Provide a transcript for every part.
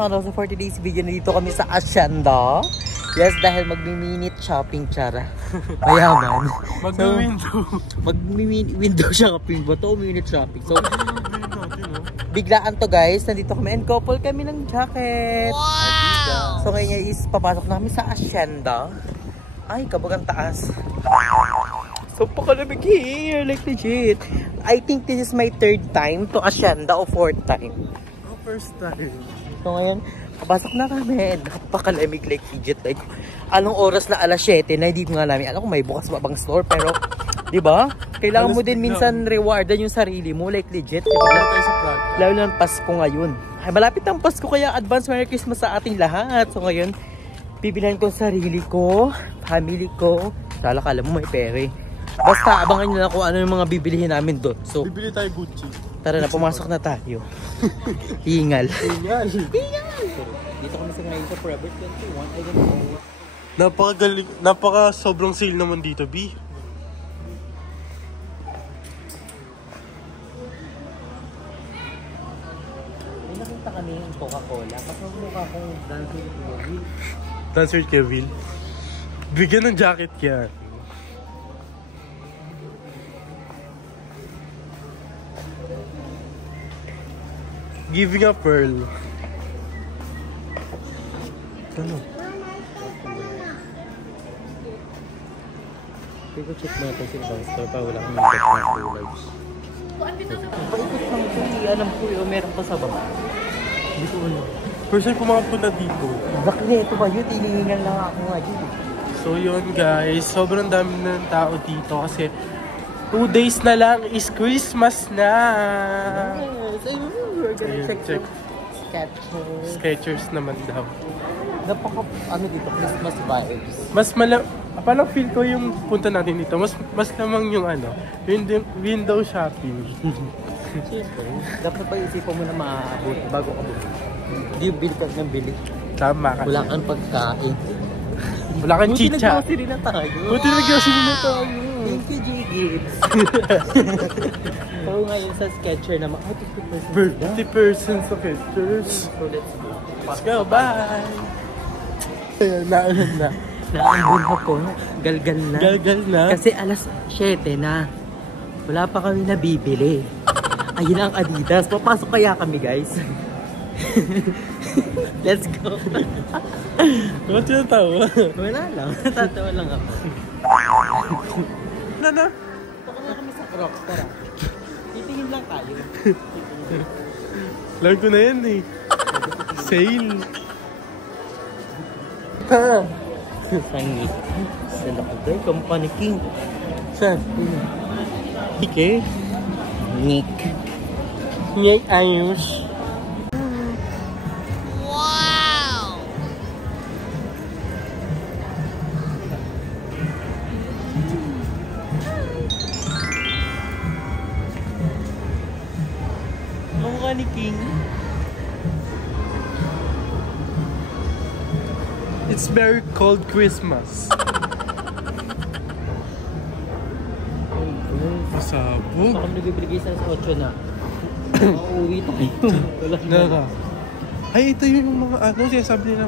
channel. So for today's video, nandito kami sa Hacienda. Yes, dahil magmi-minute shopping, Chara. Mayaman. Mag-window shopping ba to? Minute shopping. So, biglaan to guys. Nandito kami and couple kami ng jacket. Wow! So ngayon is papasok na kami sa Hacienda. Ay, kabagang taas. So pakalamig here, like legit. I think this is my third time to Hacienda o fourth time. Oh, first time. So ngayon, papasok na kami. Napakalamig like legit. Like, anong oras na alas 7 na hindi ko nga namin alam kung may bukas ba bang store. Pero, di ba? Kailangan mo din minsan rewardan yung sarili mo. Like legit. Diba? Lalo na Pasko ngayon. Ay, malapit ang Pasko kaya advance Merry Christmas sa ating lahat. So ngayon, bibilihan ko sarili ko, family ko. Sala kala mo may pere. Basta abangan nyo na kung ano yung mga bibilihin namin doon. So, bibili tayo Gucci. Tara na, pumasok na tayo. Hingal. Hingal. Dito kami sa ngayon sa Forever 21. I don't know. Napakagaling, sobrang sale naman dito, B. May nakita kami yung Coca-Cola. Kasi mukha kong Dancer Kevin. Dancer Kevin. Bigyan ng jacket yan. Giving a pearl. Ano? Hindi ko check natin sa ibang store pa. Wala kang check na kulay. Paikot lang ito. Alam ko yung meron pa sa baba. Hindi ko alam. First time pumapunta dito. Bakit ito ba yun? Tinihingan lang ako ngayon. So yun guys, sobrang dami na ng tao dito kasi 2 days na lang is Christmas na. Yes, we're gonna check. Skechers naman daw. Napaka ano dito, Christmas vibes. Parang feel ko yung punta natin dito. Mas lamang yung ano, window shopping. Siyempre, dapat pa isipan mo na maaabot bago ka bumili. Hindi bili ka ng bili. Tama ka. Wala kang pagkain. Wala kang chicha. Buti nag-grocery na tayo. Buti nag-grocery na tayo. Thank you, J-Gibbs. So ngayon sa Skechers naman, 50% sa Skechers. So let's go. Let's go, bye! Ayan, naunod na. Naambun ako, galgal na. Galgal na? Kasi alas 7 na. Wala pa kami nabibili. Ayun ang Adidas. Papasok kaya kami, guys. Let's go. Ba't yung tawa? Wala lang. Natatawa lang ako. Ano na? Baka na kami sa Crocs. Tara. Titingin lang tayo. Alam ko na yan eh. Sale. Sangit. Sala ko tayo. Company King. Saan? Ike? Nick. Nick ayos. Ni King. It's very cold Christmas. Pasabog. Baka kami nagbibigay sa 8 na. Mauwi tayo. Wala na. Ay, ito yung mga ano, sinasabi nila.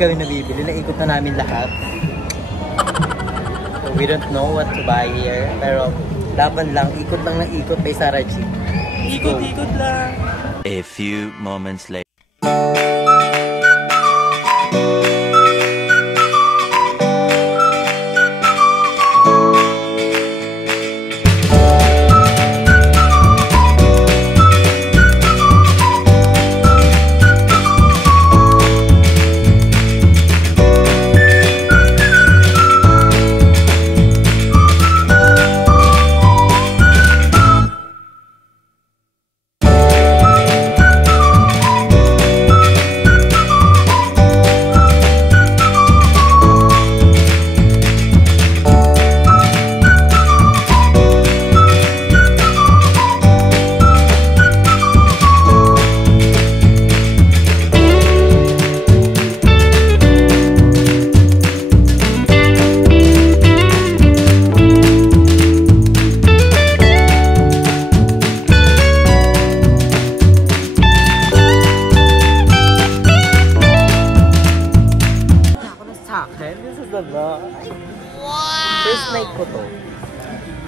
Kami nabibili, naikot na namin lahat. So we don't know what to buy here, pero laban lang, ikot lang ng ikot by Sarah G. Ikot-ikot lang. A few moments later.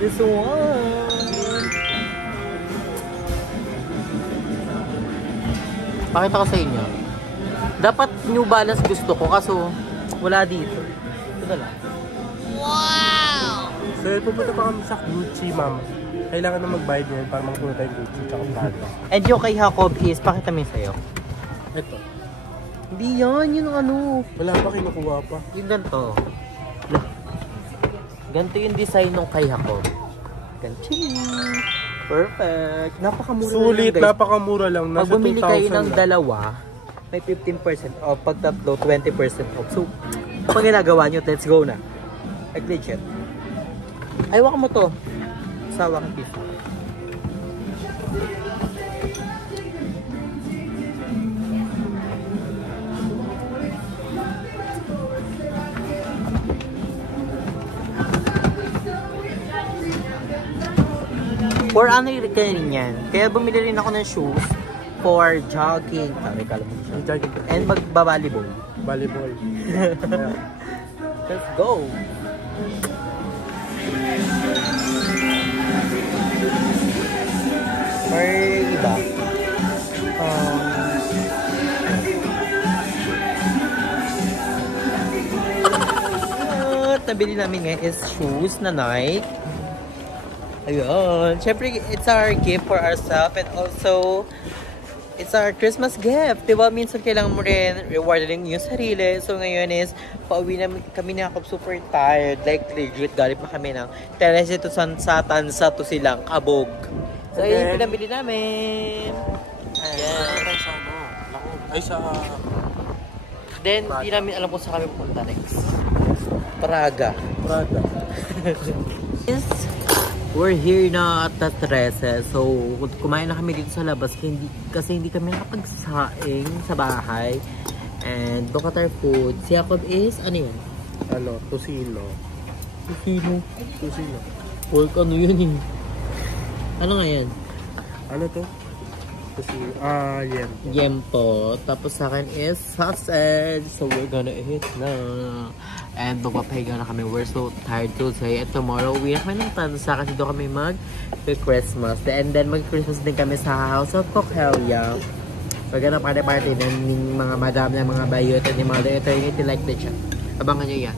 This one. Pakita ko sa inyo. Dapat New Balance gusto ko, kaso wala dito. Ito na lang. So, pupunta pa kami sa Gucci, ma'am. Kailangan na magbayad ngayon para makapunta tayo Gucci tsaka Prada. And yung kay Jacob is, pakita mo yung sa'yo. Ito. Hindi yan, yun ang ano. Wala pa, kinukuha pa. Yung ganito. Ganito yung design ng kay Jacob. Ganito. Perfect. Napakamura Sulit, lang guys. napakamura lang. Pag Nasa bumili kayo 2,000 ng lang. dalawa, may 15% off. Pag tatlo, 20% off. So, pag ginagawa nyo, let's go na. Like legit. Ay, waka mo to. Sawa kang piso. For ano yung rin yan? Kaya bumili rin ako ng shoes for jogging. Sabi ka lang siya. Jogging. And magbabalibol. Volleyball. Let's go! Or iba. Nabili namin ngayon is shoes na Nike. Ayun. Siyempre, it's our gift for ourselves and also it's our Christmas gift. Diba? Minsan kailangan mo rin reward rin yung sarili. So ngayon is, pauwi na kami na ako super tired. Like legit, galit pa kami ng Teresa to Sansatan sa to silang kabog. So ayun yung pinabili namin. Ayan. Ay, sa... Then, di namin alam kung saan kami pupunta next. Prada. Is we're here na at the Teresa. So, kumain na kami dito sa labas kasi hindi kami nakapagsaing sa bahay. And look at our food. Si Jacob is, ano yun? Ano? Tosino. Tosino. Pork, ano yun eh? Ano nga yan? Ano to? Tosino. Yan. Yempo. Tapos sa akin is sausage. So, we're gonna eat na. And magpapahiga na kami. We're so tired today. And tomorrow, uwi na kami ng Tansa kasi doon kami mag-Christmas. And then mag-Christmas din kami sa House of Coquelia. We're gonna party-party ng mga madam na mga bayot and yung mga eternity like the chat. Abangan nyo yan.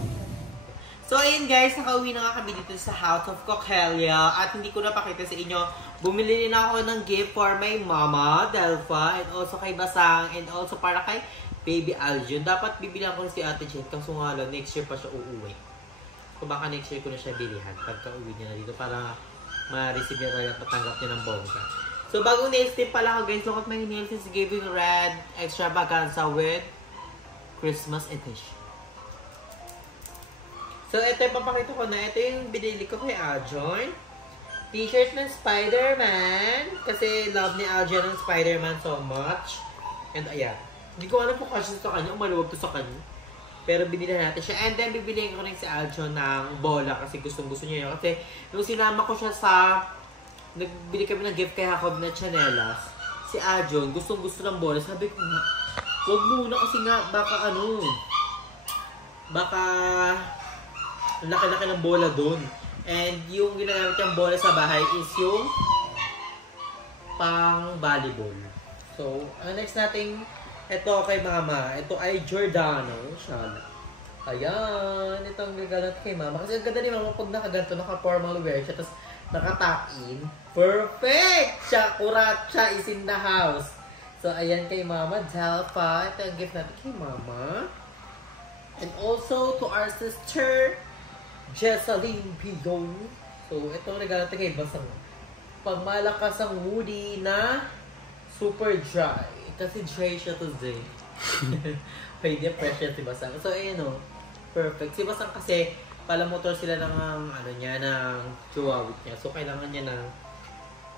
So ayun guys, nakauwi na nga kami dito sa House of Coquelia. At hindi ko napakita sa inyo, bumili rin ako ng gift for my mama, Delpha, and also kay Basang, and also para kay Baby Aljon. Dapat bibilihan ko si Ate Jet, kaso nga lang, next year pa siya uuwi. Kung baka next year ko na siya bilihan pagka uwi niya na dito para ma-receive niya talaga at matanggap niya ng bongga. So bagong nails tip pala ako guys, look at my nails is giving red extravaganza with Christmas edition. So ito yung papakita ko na, ito yung binili ko kay Aljon. T-shirt ng Spider-Man, kasi love ni Aljon ng Spider-Man so much. And ayan. Hindi ko alam kung kasi sa kanya, maluwag to sa kanya. Pero binili natin siya. And then, bibiliin ko rin si Aljon ng bola kasi gustong-gusto niya yun. Kasi, nung sinama ko siya sa... Nagbili kami ng gift kay Jacob na chanelas. Si Aljon, gustong-gusto ng bola. Sabi ko nga, huwag muna kasi nga, baka ano... Baka... laki-laki ng bola dun. And yung ginagamit yung bola sa bahay is yung... pang volleyball. So, ang next nating... Ito kay Mama. Ito ay Giordano. Shala. Ayan. Ito ang regalo kay Mama. Kasi ang ganda ni Mama pag nakaganto, naka-formal wear siya. Tapos naka-tuck-in. Perfect! Kuratsa is in the house. So, ayan kay Mama. Delpha. Ito ang gift natin kay Mama. And also to our sister, Jesseline Pidon. So, ito ang regalo natin kay Basang. Pagmalakas ang woody na super dry. Kasi dry siya today. Pwede fresh yan si Basang. So, ayun o. Perfect. Si Basang kasi, palamotor sila ng, ano niya, ng chihuahua niya. So, kailangan niya ng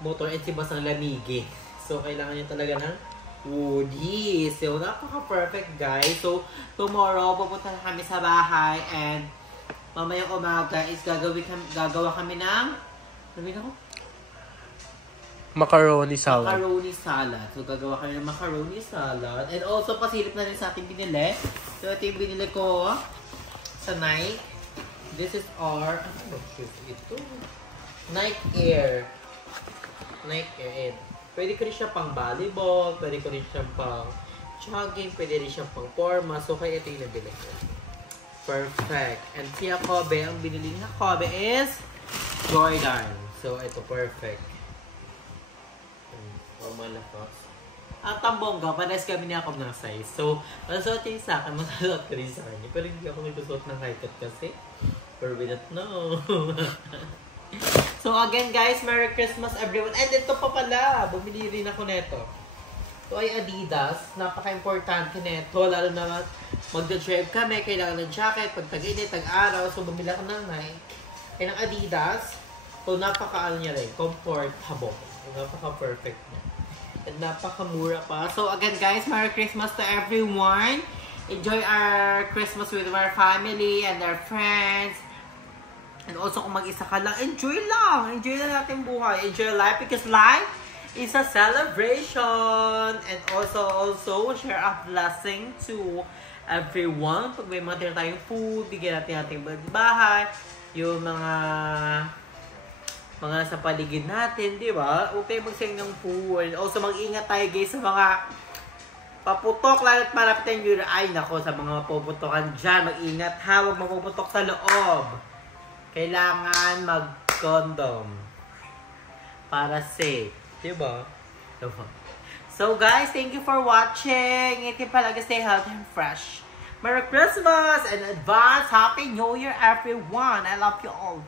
motor. And si Basang lamigi. So, kailangan niya talaga ng woody. So, napaka-perfect, guys. So, tomorrow, pupunta na kami sa bahay. And, mamayang umaga is gagawa kami ng, sabihin ako? Macaroni salad. Macaroni salad. So, gagawa kami ng macaroni salad. And also, pasilip na rin sa ating binili. So, ito yung binili ko sa Nike. This is our... Ano ba shoes ito? Nike Air. Nike Air. Pwede ko rin siya pang volleyball, pwede ko rin siya pang jogging, pwede rin siya pang forma. So, kaya ito yung nabili ko. Perfect. And si Kobe, ang binili na Kobe is Jordan. So, ito perfect. Malapos. Ang tambongga, pares kami niya ako ng size. So, masuot yung sa akin, masuot ko rin sa kanya. Pero hindi ako nagsusuot ng high-cut kasi. Or we don't know. So, again guys, Merry Christmas everyone. And ito pa pala, bumili rin ako neto. Ito ay Adidas. Napaka-importante neto. Lalo na mag-drive kami, kailangan ng jacket, pag tag-init, tag-araw. So, bumili ako ng Nike. And ang Adidas, so napaka-ano niya rin, comfortable. Napaka-perfect niya. And napakamura pa. So again guys, Merry Christmas to everyone. Enjoy our Christmas with our family and our friends. And also kung mag-isa ka lang, enjoy lang. Enjoy lang natin buhay. Enjoy life because life is a celebration. And also share a blessing to everyone. Pag may mga tayong food, bigyan natin ating bahay. Yung mga sa paligid natin, di ba? Huwag tayo magsayang ng food. Also, mag-ingat tayo guys sa mga paputok, lalo at malapit yung ay nako sa mga puputokan dyan. Mag-ingat ha, huwag mapuputok sa loob. Kailangan mag-condom para safe, di ba? So guys, thank you for watching. Ingat palagi, stay healthy and fresh. Merry Christmas and advance Happy New Year everyone. I love you all.